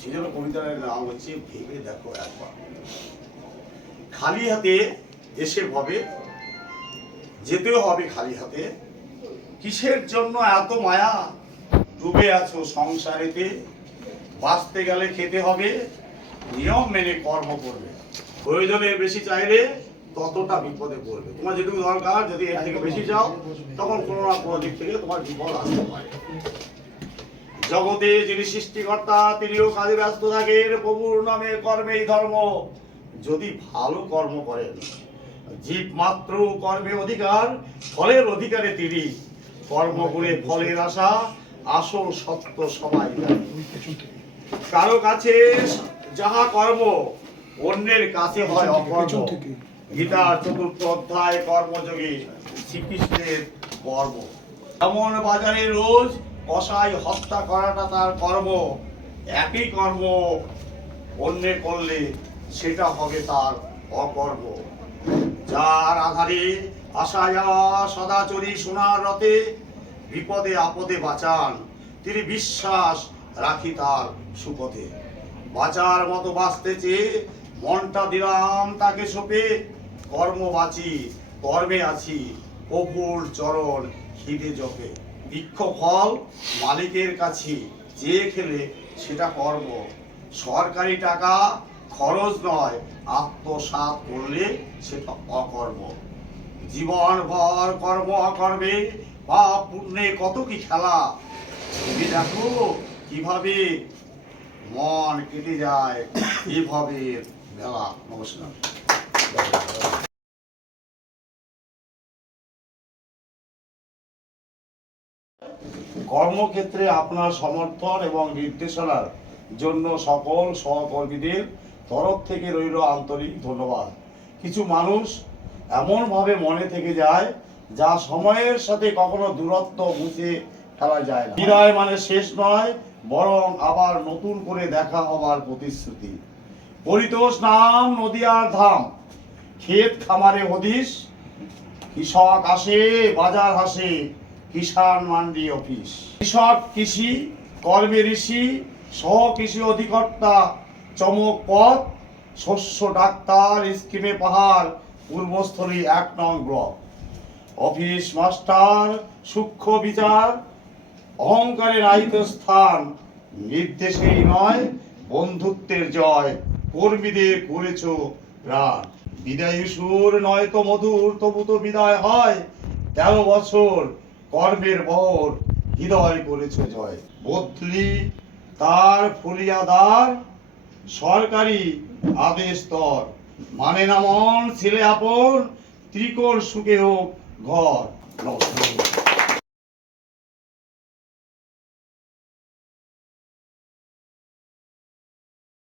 সেই কবিতার নাম হচ্ছে ভেবে দেখো একবার। খালি হাতে দেশে ভবে যেতেও হবে খালি হাতে। কিসের জন্য এত মায়া? ডুবে আছো সংসারেতে। বাঁচতে গেলে খেতে হবে। নিয়ম মেনে কর্ম করবে। প্রয়োজনের বেশি চাইলে ততটা বিপদে পড়বে। তোমার যেটুকু দরকার, যদি এর বেশি চাও, তখন কোনো না কোনো দিক থেকে তোমার বিপদ আসতে পারে। জগতে যিনি সৃষ্টিকর্তা, তিনিও কাজে ব্যস্ত থাকেন, প্রভুর নামে কর্মেই ধর্ম। যদি ভালো কর্ম করেন, জীব মাত্র কর্মে অধিকার, ফলের অধিকারে তিনি। কর্ম করে ফলের আশা, আসল সত্য সবাই কারও কাছে যাহা কর্ম, অন্যের কাছে হয় অকর্ম। গীতার চতুর্থ অধ্যায় কর্মযোগী শ্রীকৃষ্ণের কর্ম। এমন বাজারে রোজ কষাই হত্যা করাটা তার কর্ম। একই কর্ম অন্যে করলে সেটা হবে তার অকর্ম। যার আধারে আসা যাওয়া সদাচরি সোনার রথে বিপদে আপদে বাঁচান, তিনি বিশ্বাস রাখি তার সুপথে। বাঁচার মতো বাঁচতে চেয়ে মনটা দিলাম তাকে সোপে। কর্ম বাঁচি, কর্মে আছি, প্রভুর চরণ খিদে জপে। বৃক্ষ ফল মালিকের কাছে চেয়ে খেলে সেটা কর্ম। সরকারি টাকা খরচ নয়, আত্মসাৎ করলে সেটা অকর্ম। জীবন ভর কর্ম অকর্মে বা পুণ্যে কত কি খেলা। তুমি দেখো কীভাবে মন কেটে যায়, এভাবে বেলা নমস্কার। কর্মক্ষেত্রে আপনার সমর্থন এবং নির্দেশনার জন্য সকল সহকর্মীদের তরফ থেকে রইল আন্তরিক ধন্যবাদ। কিছু মানুষ এমনভাবে মনে থেকে যায় যা সময়ের সাথে কখনো দূরত্ব মুছে ফেলা যায় না। বিদায় মানে শেষ নয়, বরং আবার নতুন করে দেখা হবার প্রতিশ্রুতি। পরিতোষ নাম, নদিয়ার ধাম, ক্ষেত খামারে হদিস কৃষক আসে, বাজার হাসে। কিষান মান্ডি অফিস। কৃষক, কৃষি, কর্মে, ঋষি, সহ কৃষি অধিকর্তা চমক পথ, শস্য, ডাক্তার, স্কিমে পাহাড়, পূর্বস্থলী এক নং ব্লক। অফিস মাস্টার, সূক্ষ্ম বিচার, অহংকারে রাহিত স্থান, নির্দেশেই নয়, বন্ধুত্বের জয়, কর্মীদের করেছ প্রাণ বিদায়ী সুর নয় তো মধুর, তবু তো বিদায় হয়, তেরো বছর কর্মের বর হৃদয় করেছে জয়। বদলি তার ফুলিয়াদার সরকারি আদেশ তর। মানে না মন ছেলে আপন, ত্রিকোণ সুখে হোক ঘর। নমস্কার।